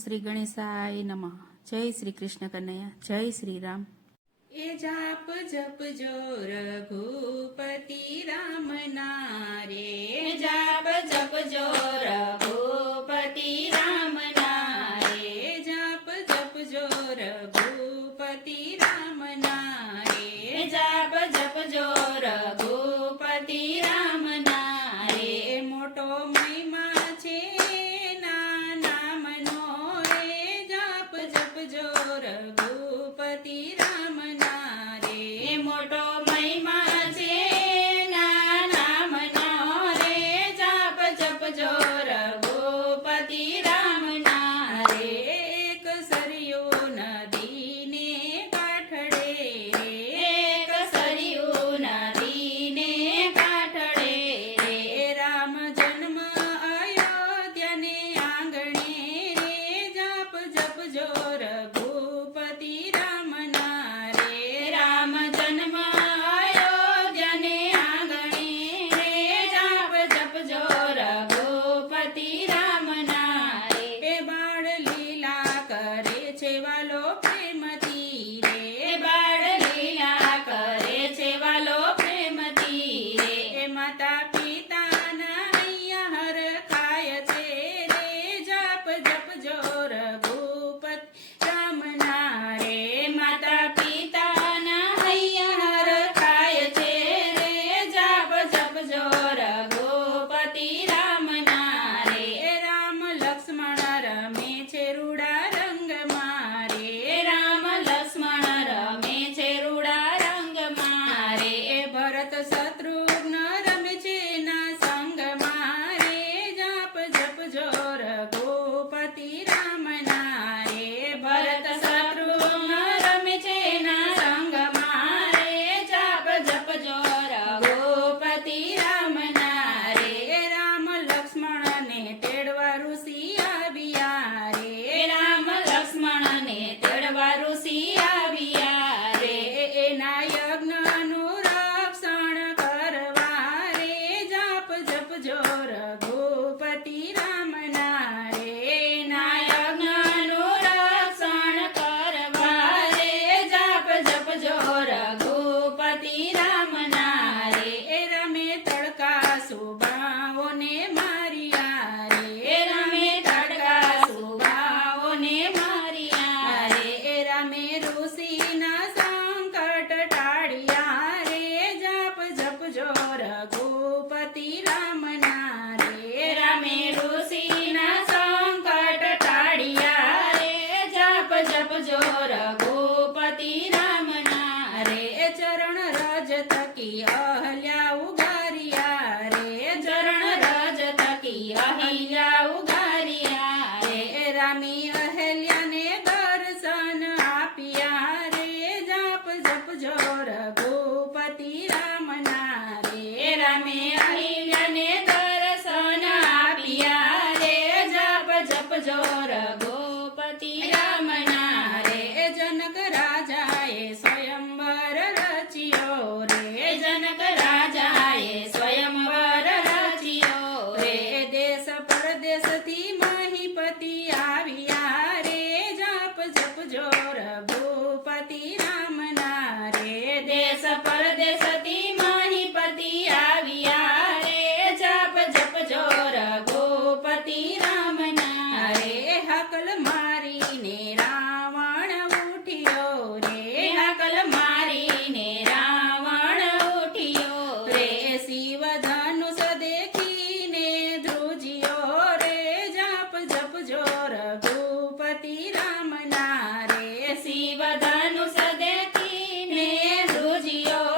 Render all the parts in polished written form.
શ્રી ગણેશાય નમઃ. જય શ્રી કૃષ્ણ કનૈયા. જય શ્રી રામ. એ જાપ જપજો રઘુપતિ રામ ના રે, જાપ જપજો રઘુપતિ રામ ના રે, જાપ જપજો રઘુપતિ રામ ના રે, જાપ જપજો રઘુપતિ રામ ના રે. મોટો મહિમા છે ના નામનો રે, જાપ જપજો રઘુપતિ રામ ના રે. મોટો મહિમા છે ના નામનો રે, જાપ જપજો રઘુપતિ રામ ના રે. એક સરયુ નદીને કાંઠડે રે, એક સરયુ નદીને કાંઠડે રે, રામ જન્મ અયોધ્યાને આંગણે રે, જાપ જપજો રઘુપતિ રામ ના રે. રામ જન્મ અયોધ્યાને આંગણે રે, જાપ જપજો રઘુપતિ રામ ના રે. એ બાળ લીલા કરે છે વાલો પ્રેમથી રે, બાળ લીલા કરે છે વાલો પ્રેમથી રે. એ માતા પિતાના હૈયા હરખાય છે રે, જાપ જપજો રઘુપતિ રામ ના રે. માતા પિતાના હૈયા હરખાય છે રે, જાપ જપજો રઘુપતિ રામ ના રે. રામ લક્ષ્મણ રમે છે રૂડા રંગ મારે, રામ લક્ષ્મણ રમે છે રૂડા રંગ મારે. ભરત શત્રુઘ્ન રમે છે ના સંગ મારે, જાપ જપજો રઘુપતિ રામ ના રે. ભરત શત્રુઘ્ન રમે છે ના સંગ મારે, જાપ જપજો રઘુપતિ રામ ના રે. રામ લક્ષ્મણ ને તેડવા ઋષિ આવ્યા રે, રામ લક્ષ્મણ ને તેડવા ઋષિ આવ્યા રે. એના યજ્ઞનું રક્ષણ કરવા રે, જાપ જપજો રઘુપતિ રામ ના રે. એના યજ્ઞનું રક્ષણ કરવા રે, જાપ જપજો રઘુપતિ રામ ના રે. રમે તડકા સુબાઓને માર્યા રે, રમે તડકા સુબાઓને માર્યા રે. રમે ઋષિના સંકટ ટાળ્યા રે, જાપ જપજો રઘુપતિ રામ ના રે. રમે ઋષિના સંકટ ટાળ્યા રે, જાપ જપજો રઘુપતિ રામ ના રે. ચરણ રજ થકી અહલ્યા ઉગાર્યા રે, ચરણ રજ થકી અહલ્યા ઉગાર્યા રે. રામી અહલ્યાને દર્શન આપ્યા રે, જાપ જપજો રઘુપતિ રામ ના રે. રામે અહલ્યાને દર્શન આપ્યા રે, જાપ જપજો રઘુપતિ રામ ના રે. જનક રાજાએ સ્વયંવર રચ્યો રે, જનક રાજાએ સ્વયંવર રચ્યો રે. દેશ પરદેશથી મહીપતિ આવ્યા રે, જાપ જપજો રઘુપતિ રામ ના રે. દેશ પરદેશથી મહીપતિ આવ્યા રે, જાપ જપજો રઘુપતિ રામ ના રે. હકલ મારીને રાવણ ઉઠ્યો રે, હકલ મારીને રાવણ ઉઠ્યો રે. શિવ ધનુષ દેખીને ધ્રુજ્યો રે, જાપ જપજો રઘુપતિ રામ ના રે. શિવ ધનુષ દેખીને ધ્રુજ્યો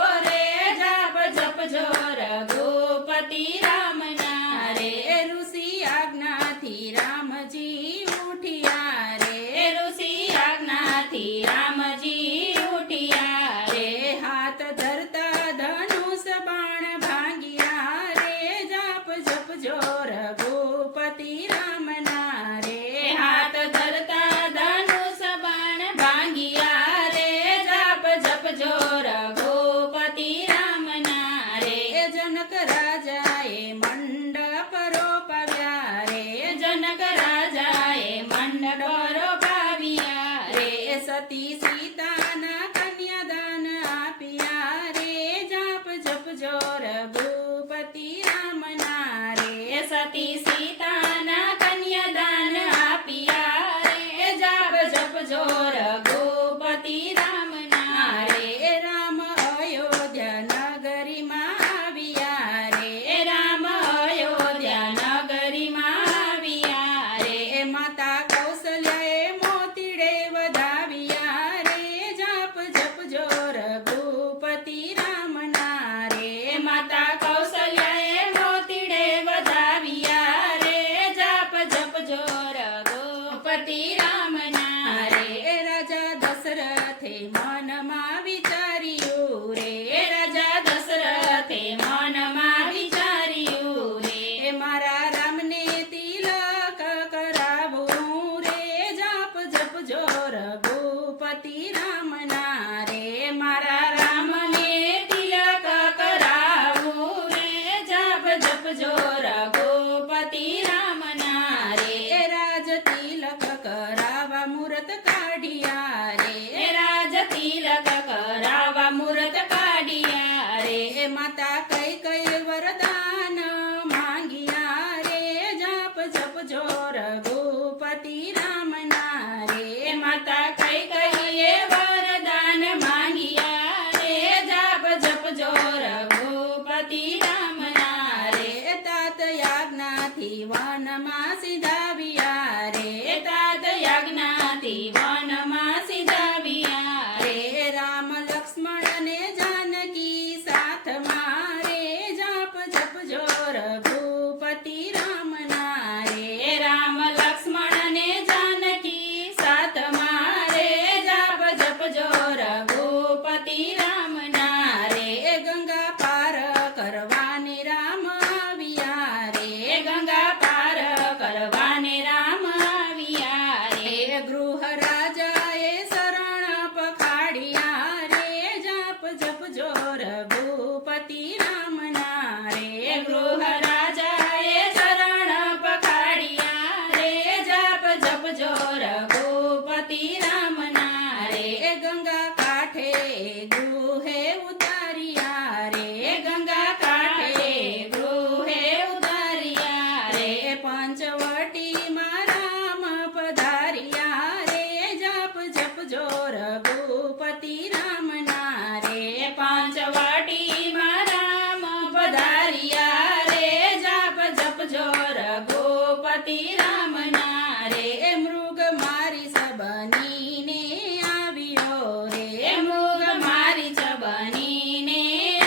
ઉતાર્યા રે ગંગા કાંઠે ગૃહે ઉતાર્યા રે પંચવટીમાં રામ પધાર્યા રે જપ જપજો રઘુપતિ રામના રે પંચવટીમાં રામ પધાર્યા રે જપ જપજો રઘુપતિ રામના રે મૃગ મારી સબનીને આવ્યો રે મૃગ મારી સબનીને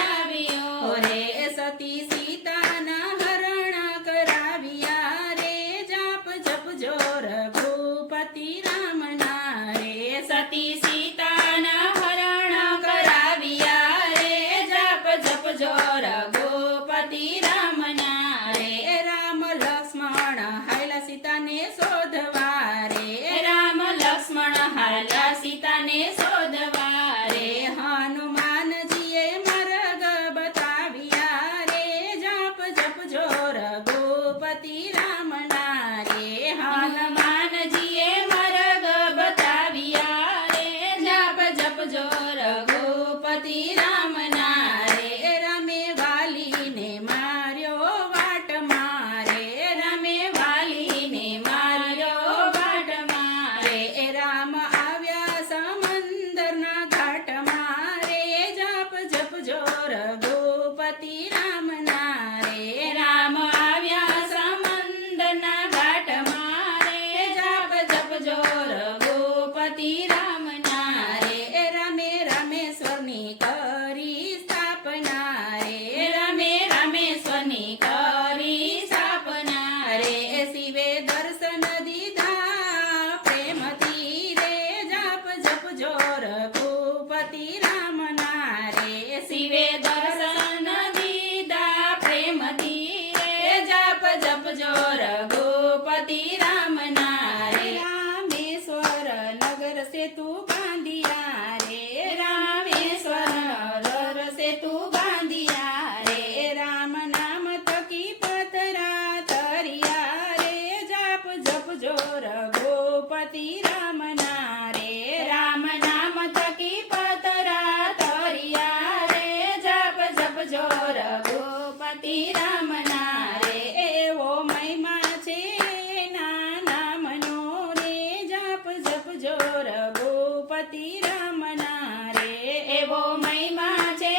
આવ્યો રે સતી સીતાના હરણ કરાવ્યા રે જપ જપજો રઘુપતિ રામના રે સતી સીતાના હરણ કરાવ્યા રે જપ જપજો રઘુપતિ રામના રે રામ લક્ષ્મણ હાયલા સીતાને શોધવા રે રામ લક્ષ્મણ હાયલા સીતાને શોધવા રે હનુમાનજીએ માર્ગ બતાવ્યા રે જપ જપજો રઘુપતિ રામના રે હનુમાનજીએ માર્ગ બતાવ્યા રે જપ જપજો રઘુપતિ રામના રે રામે વાલીને માર્યો વાટ મારે રામે વાલીને માર્યો વાટ મારે રામ આવ્યા સમંદરના ઘાટ મારે જપ જપજો રઘુપતિ રામના રે રામ આવ્યા સમંદરના ઘાટ મારે જપ જપજો રઘુપતિ રામના રે રામે રામેશ્વરની કરી સ્થાપના રે રામે રામેશ્વરની કરી સ્થાપના રે શિવે દર્શન દીધા પ્રેમથી રે જપ જપજો રઘુપતિ રામના રે શિવે દર્શન દીધા પ્રેમથી રે જપ જપજો રઘુપતિ રામના રે રામેશ્વર નગર સેતુ બાંધિયા રે રામેશ્વર નગર સેતુ બાંધિયા રે રામ નામ થકી પતરા તર્યા રે જપ જપજો રઘુપતિ રામના રે રામ નામ થકી પતરા તર્યા રે જપ જપજો રઘુપતિ રામના રે એવો મહિમા છે ના નામનો રે જપ જપજો રઘુપતિ રામના રે એવો મહિમા છે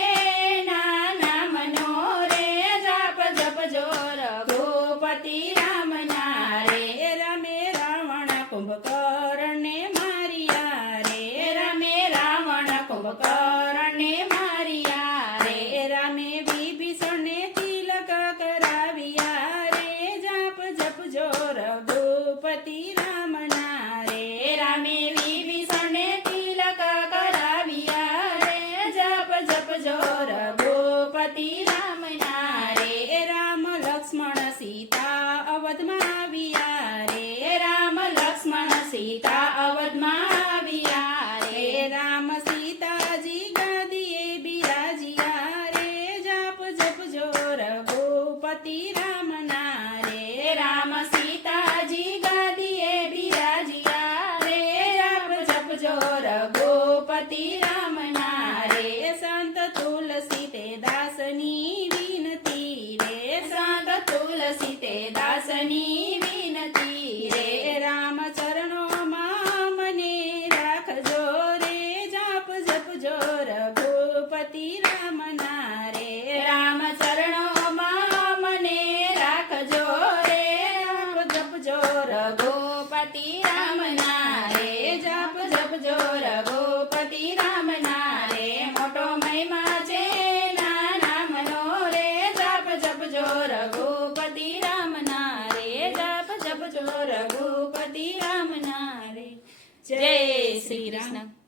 ના નામનો રે જપ જપજો રઘુપતિ રામના રે રમે રાવણ કુંભકર્ણને માર્યા રે રમે રાવણ કુંભકર્ણને માર્યા રે રામે વિભીષણને તિલક કરાવ્યા રે જપ જપજો રઘુપતિ રામના રે રામે વિભીષણને તિલક કરાવ્યા રે જપ જપજો રઘુપતિ રામના રે રામ લક્ષ્મણ સીતા અવધમાં આવ્યા રે રામ લક્ષ્મણ સીતા અવધમાં આવ્યા રે રામ સીતાજી ગાદીએ બિરાજ્યા રે જપ જપજો રઘુપતિ રામના રે રામ સીતાજી ગાદીએ બિરાજ્યા રે જપ જપજો રઘુપતિ રામના રે સંત તુલસી તે દાસની વિનતી રે સંત તુલસી તે દાસની વિનતી રે રામ ચરણોમાં મને રાખજો રે જપ જપજો રઘુપતિ રામના રે રામ ચરણોમાં મને રાખજો રે જપ જપજો રઘુપતિ રામના રે જપ જપજો રઘુપતિ રામના રે મોટો મહિમા છે ના નામનો રે જપ જપજો રઘુપતિ રામના રે જપ જપજો રઘુપતિ રામના રે જય શ્રી કૃષ્ણ.